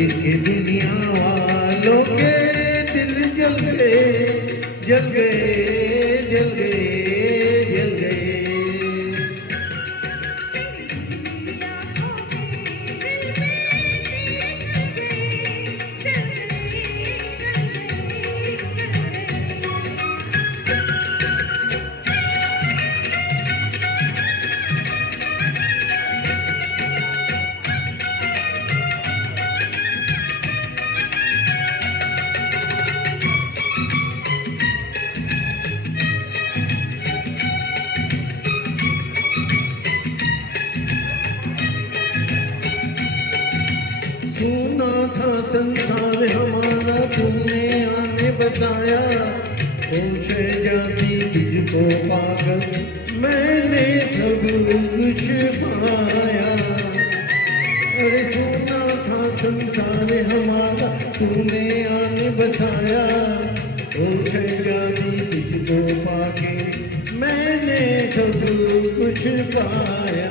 के दुनिया वालों के दिल जल गए जल गए जल गए जल गए। सुना था संसार हमारा तुमने आने बसाया, होश जाती तुझको पाकर मैंने सब कुछ पाया। अरे सुना था संसार हमारा तुमने आने बसाया, होश जाती तुझको पाके मैंने सब कुछ पाया।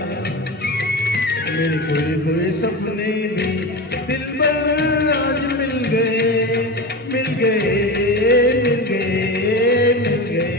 मेरे खोए खोए सपने भी दिल भर आज मिल गए मिल गए मिल गए मिल गए।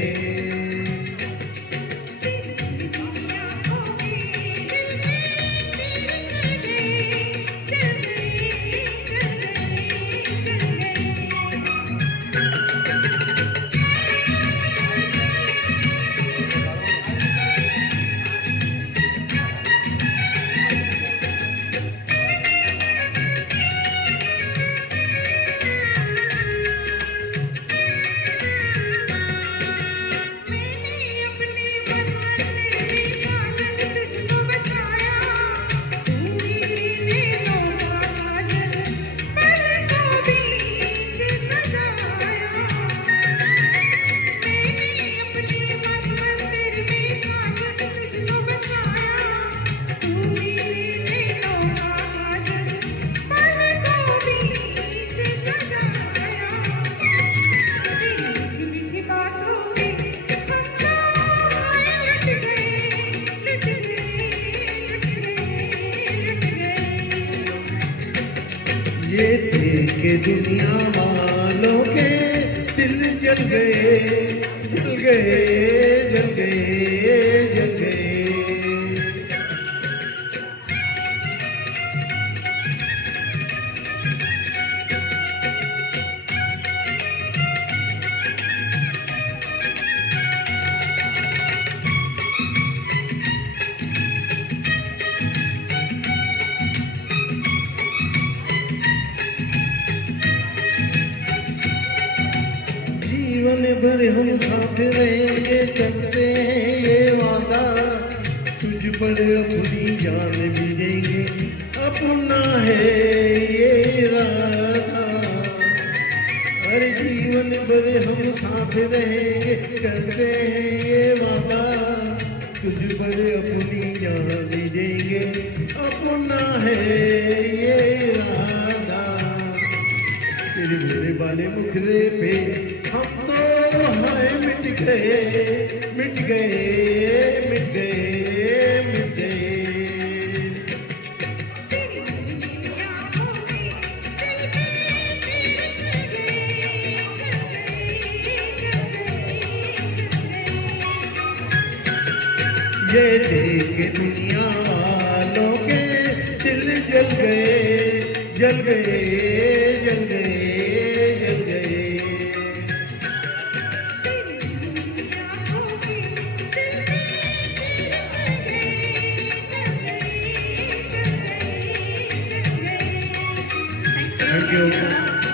ये देख के दुनिया वालों के दिल जल गए जल गए जल गए जल गए। जीवन भर हम साथ रहेंगे करते हैं ये वादा, तुझ पर अपनी जान भी देंगे अपना है ये इरादा। हर जीवन भर हम साथ रहेंगे करते हैं ये वादा, तुझ पर अपनी जान भी देंगे अपना है ये इरादा। तेरे मेरे वाले मुखड़े पे हम तो हाय मिट गए मिट गए मिट गए मिट गए। ये देख के दुनिया वालों के दिल जल गए जल गए जल गए।